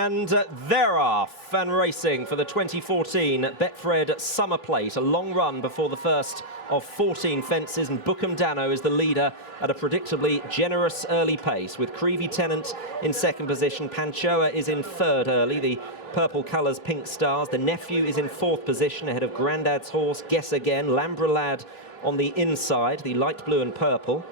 And they're off and racing for the 2014 Betfred Summer Plate. A long run before the first of 14 fences, and Bookham Dano is the leader at a predictably generous early pace, with Creevy Tennant in second position. Panchoa is in third early, the purple colours, pink stars. The Nephew is in fourth position ahead of Grandad's Horse, Guess Again. Lambra Lad on the inside, the light blue and purple.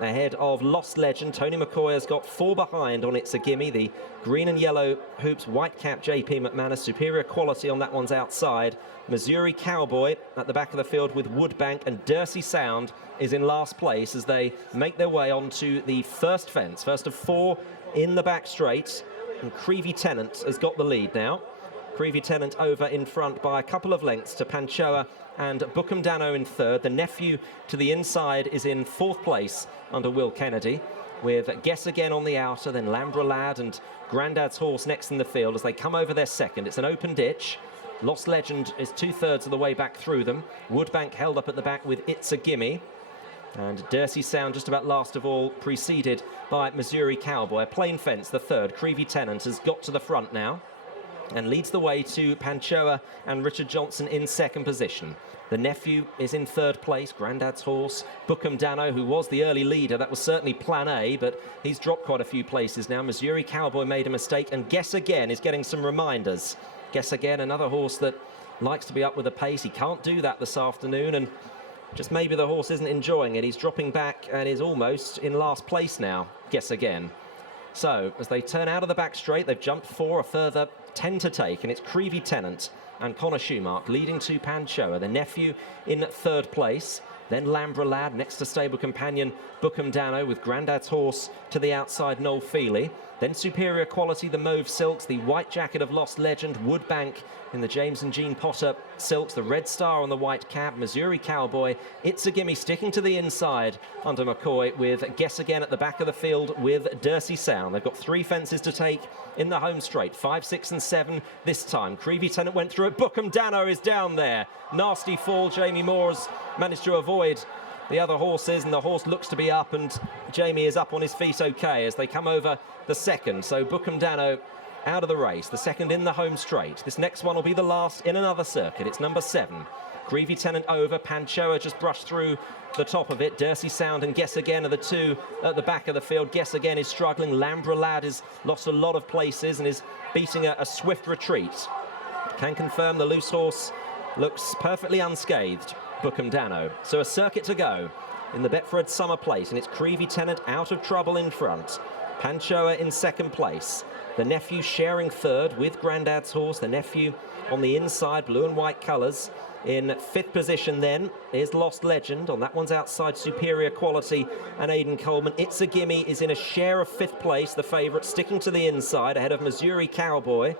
Ahead of Lost Legend, Tony McCoy has got four behind on It's a Gimme. The green and yellow hoops, white cap, JP McManus. Superior Quality on that one's outside. Missouri Cowboy at the back of the field with Woodbank, and Dirty Sound is in last place as they make their way onto the first fence. First of four in the back straight, and Creevy Tennant has got the lead now. Creevy Tennant over in front by a couple of lengths to Panchoa and Bookham Dano in third. The Nephew to the inside is in fourth place under Will Kennedy, with Guess Again on the outer, then Lambra Lad and Grandad's Horse next in the field as they come over their second. It's an open ditch. Lost Legend is two-thirds of the way back through them. Woodbank held up at the back with It's a Gimme. And Dirty Sound just about last of all, preceded by Missouri Cowboy. Plain Fence, the third. Creevy Tennant has got to the front now and leads the way to Panchoa and Richard Johnson in second position. The Nephew is in third place, Grandad's Horse. Bookham Dano, who was the early leader, that was certainly plan A, but he's dropped quite a few places now. Missouri Cowboy made a mistake, and Guess Again is getting some reminders. Guess Again, another horse that likes to be up with the pace. He can't do that this afternoon, and just maybe the horse isn't enjoying it. He's dropping back and is almost in last place now, Guess Again. So, as they turn out of the back straight, they've jumped four, a further 10 to take, and it's Creevy Tennant and Connor Schumark leading to Panchoa. The Nephew in third place, then Lambra Lad next to stable companion Bookham Dano with Grandad's Horse to the outside, Noel Feely. Then Superior Quality, the Mauve Silks, the White Jacket of Lost Legend, Woodbank in the James and Jean Potter Silks, the Red Star on the white cap, Missouri Cowboy, It's a Gimme sticking to the inside under McCoy, with Guess Again at the back of the field with Dirty Sound. They've got three fences to take in the home straight, 5, 6 and 7 this time. Creevy Tennant went through it, Bookham Dano is down there. Nasty fall, Jamie Moore's managed to avoid the other horses, and the horse looks to be up, and Jamie is up on his feet okay as they come over the second. So Bookham Dano out of the race, the second in the home straight. This next one will be the last in another circuit. It's number 7. Creevy Tennant over, Panchoa just brushed through the top of it. Dirty Sound and Guess Again are the two at the back of the field. Guess Again is struggling. Lambra Lad has lost a lot of places and is beating a swift retreat. Can confirm the loose horse looks perfectly unscathed, Bookham Dano. So a circuit to go in the Betfred Summer Plate, and it's Creevy Tennant out of trouble in front. Panchoa in second place. The Nephew sharing third with Grandad's Horse. The Nephew on the inside, blue and white colours. In fifth position then is Lost Legend. On that one's outside, Superior Quality and Aidan Coleman. It's a Gimme is in a share of fifth place, the favourite, sticking to the inside ahead of Missouri Cowboy.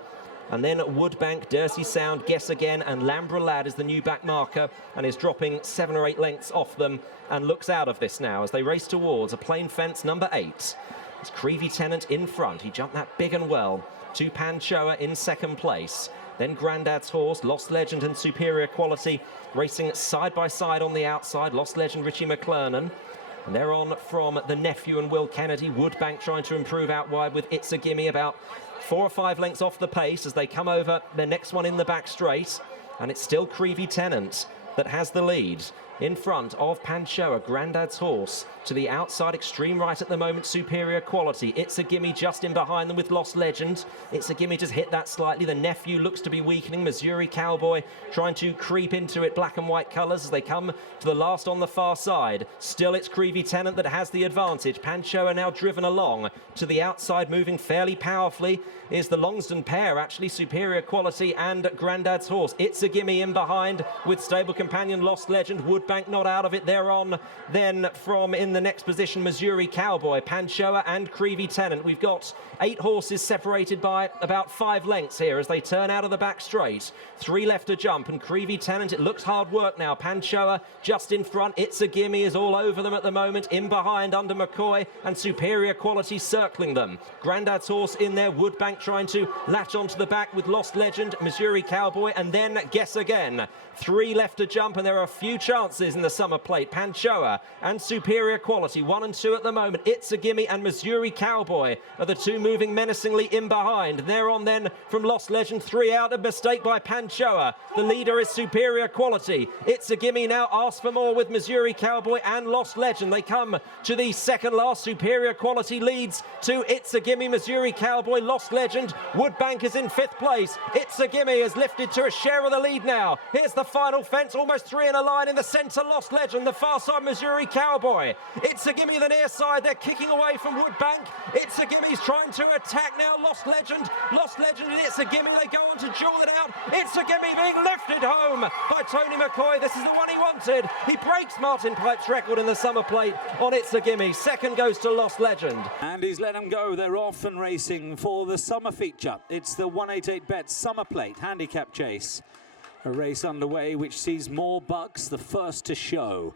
And then Woodbank, Dirty Sound, Guess Again, and Lambra Lad is the new back marker and is dropping 7 or 8 lengths off them and looks out of this now as they race towards a plain fence number 8. It's Creevy Tennant in front. He jumped that big and well. To Panchoa in second place. Then Grandad's Horse, Lost Legend and Superior Quality racing side by side on the outside. Lost Legend, Richie McClernon. And they're on from the Nephew and Will Kennedy. Woodbank trying to improve out wide with It's a Gimme about 4 or 5 lengths off the pace as they come over the next one in the back straight. And it's still Creevy Tennant that has the lead. In front of Panchoa, Grandad's Horse. To the outside, extreme right at the moment, Superior Quality. It's a Gimme just in behind them with Lost Legend. It's a Gimme just hit that slightly. The Nephew looks to be weakening. Missouri Cowboy trying to creep into it, black and white colours as they come to the last on the far side. Still, it's Creevy Tennant that has the advantage. Panchoa now driven along. To the outside, moving fairly powerfully, is the Longsdon pair, actually, Superior Quality and Grandad's Horse. It's a Gimme in behind with stable companion Lost Legend. Woodbank not out of it. They're on then from in the next position, Missouri Cowboy, Panchoa and Creevy Tennant. We've got 8 horses separated by about 5 lengths here as they turn out of the back straight. 3 left to jump, and Creevy Tennant, it looks hard work now. Panchoa just in front. It's a Gimme is all over them at the moment. In behind under McCoy, and Superior Quality circling them. Grandad's Horse in there. Woodbank trying to latch onto the back with Lost Legend, Missouri Cowboy, and then Guess Again. 3 left to jump, and there are a few chances horses in the summer plate. Panchoa and Superior Quality, 1 and 2 at the moment. It's a Gimme and Missouri Cowboy are the two moving menacingly in behind. They're on then from Lost Legend, 3 out, a mistake by Panchoa. The leader is Superior Quality. It's a Gimme now asks for more with Missouri Cowboy and Lost Legend. They come to the second last. Superior Quality leads to It's a Gimme, Missouri Cowboy, Lost Legend. Woodbank is in 5th place. It's a Gimme has lifted to a share of the lead now. Here's the final fence, almost 3 in a line in the centre. Lost Legend, the far side Missouri Cowboy. It's a Gimme the near side. They're kicking away from Woodbank. It's a Gimme's trying to attack now. Lost Legend and It's a Gimme. They go on to jaw it out. It's a Gimme being lifted home by Tony McCoy. This is the one he wanted. He breaks Martin Pipe's record in the summer plate on It's a Gimme. Second goes to Lost Legend. And he's let them go. They're off and racing for the summer feature. It's the 188bet summer plate handicap chase. A race underway which sees more bucks, the first to show.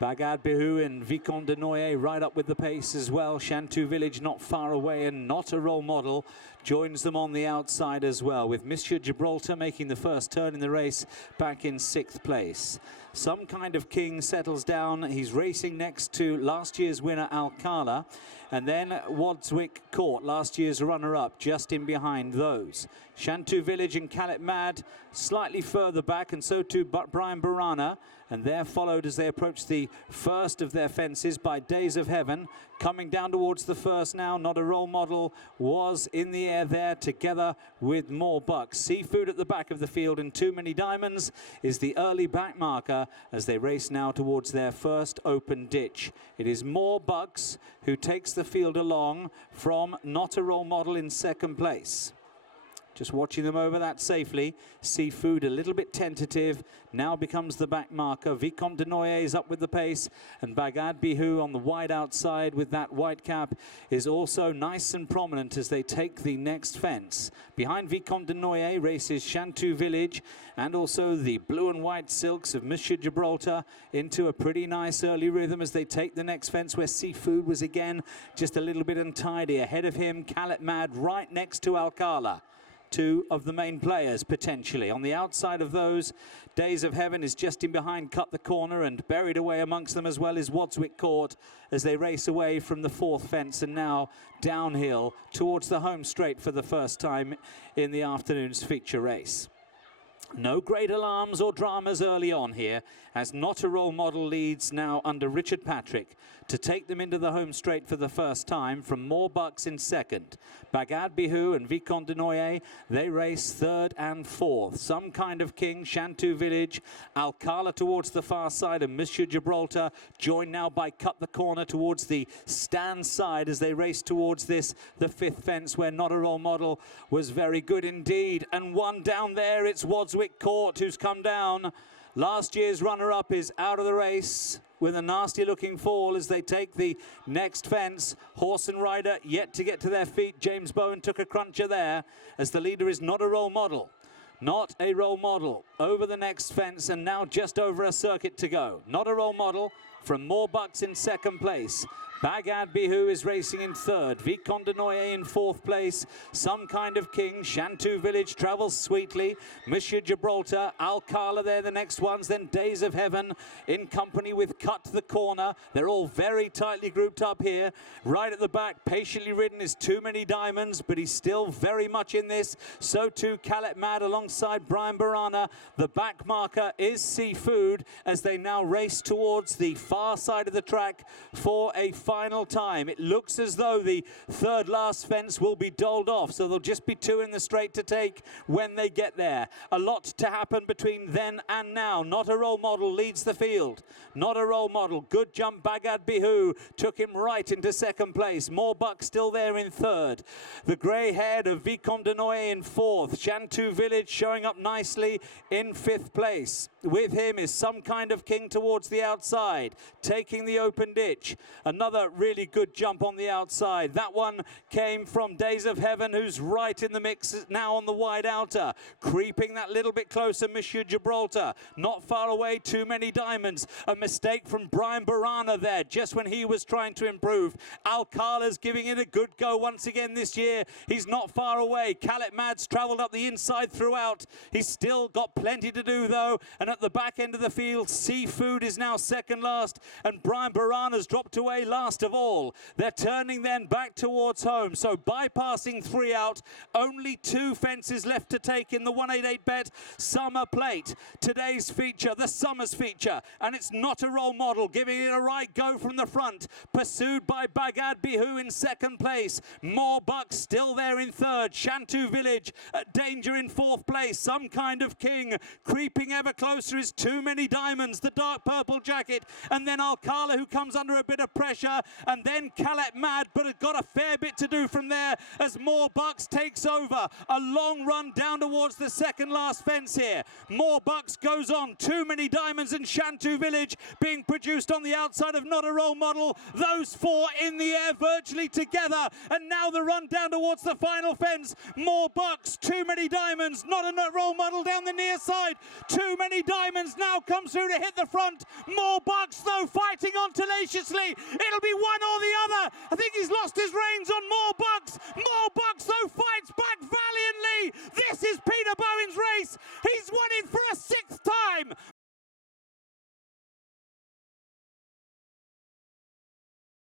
Bagad Bihu and Vicomte de Noyer right up with the pace as well. Chantou Village not far away, and Not a Role Model joins them on the outside as well, with Monsieur Gibraltar making the first turn in the race back in 6th place. Some Kind of King settles down. He's racing next to last year's winner Alcala, and then Wadswick Court, last year's runner-up, just in behind those. Chantou Village and Calet Mad slightly further back, and so too Brian Barana, and they're followed as they approach the first of their fences by Days of Heaven. Coming down towards the first now, Not a Role Model was in the air there together with more bucks. Seafood at the back of the field and Too Many Diamonds is the early back marker as they race now towards their first open ditch. It is More Bucks who takes the field along from Not a Role Model in 2nd place. Just watching them over that safely. Seafood a little bit tentative, now becomes the back marker. Vicomte de Noyer is up with the pace, and Bagad Bihu on the wide outside with that white cap is also nice and prominent as they take the next fence. Behind Vicomte de Noyer races Chantou Village and also the blue and white silks of Monsieur Gibraltar into a pretty nice early rhythm as they take the next fence, where Seafood was again just a little bit untidy. Ahead of him, Calet Mad right next to Alcala. Two of the main players potentially. On the outside of those, Days of Heaven is just in behind Cut the Corner, and buried away amongst them as well is Wadswick Court as they race away from the 4th fence and now downhill towards the home straight for the first time in the afternoon's feature race. No great alarms or dramas early on here, as Not a Role Model leads now under Richard Patrick to take them into the home straight for the first time from More Bucks in 2nd. Bagad Bihu and Vicomte de Noyer, they race 3rd and 4th. Some Kind of King, Chantou Village, Alcala towards the far side, and Monsieur Gibraltar joined now by Cut the Corner towards the stand side as they race towards this, the 5th fence, where Not a Role Model was very good indeed. And one down there, it's Wadswick Court who's come down. Last year's runner-up is out of the race with a nasty looking fall as they take the next fence. Horse and rider yet to get to their feet. James Bowen took a cruncher there as the leader is Not a Role Model. Not a Role Model over the next fence, and now just over a circuit to go. Not a Role Model from More Bucks in 2nd place. Bagad Bihu is racing in 3rd. Vicomte de Noyer in 4th place. Some Kind of King, Chantou Village travels sweetly. Monsieur Gibraltar, Alcala there, the next ones. Then Days of Heaven in company with Cut the Corner. They're all very tightly grouped up here. Right at the back, patiently ridden is Too Many Diamonds, but he's still very much in this. So too Calet Mad alongside Brian Barana. The back marker is Seafood as they now race towards the far side of the track for a final time. It looks as though the 3rd last fence will be doled off, so there'll just be 2 in the straight to take when they get there. A lot to happen between then and now. Not a Role Model leads the field. Not a Role Model. Good jump. Bagad Bihu took him right into 2nd place. More Bucks still there in 3rd. The grey head of Vicomte de Noyer in 4th. Chantou Village showing up nicely in 5th place. With him is Some Kind of King towards the outside, taking the open ditch. Another another really good jump on the outside. That one came from Days of Heaven, who's right in the mix now on the wide outer. Creeping that little bit closer, Monsieur Gibraltar. Not far away, Too Many Diamonds. A mistake from Brian Barana there, just when he was trying to improve. Alcala's giving it a good go once again this year. He's not far away. Khaled Mads travelled up the inside throughout. He's still got plenty to do though. And at the back end of the field, Seafood is now second last. And Brian Barana's dropped away last of all. They're turning then back towards home. So bypassing 3 out, only 2 fences left to take in the 188 bet Summer Plate. Today's feature, the Summers feature. And it's Not a Role Model, giving it a right go from the front. Pursued by Bagad Bihu in second place. More Bucks still there in third. Shantu Village at danger in fourth place. Some Kind of King creeping ever closer is Too Many Diamonds, the dark purple jacket. And then Alcala, who comes under a bit of pressure. And then Khaled Mad, but has got a fair bit to do from there as More Bucks takes over. A long run down towards the second last fence here. More Bucks goes on. Too Many Diamonds and Shantu Village being produced on the outside of Not a Role Model. Those 4 in the air virtually together. And now the run down towards the final fence. More Bucks, Too Many Diamonds, Not a Role Model down the near side. Too Many Diamonds now comes through to hit the front. More Bucks though fighting on tenaciously. It'll be one or the other. I think he's lost his reins on More Bucks. More Bucks though fights back valiantly. This is Peter Bowen's race. He's won it for a 6th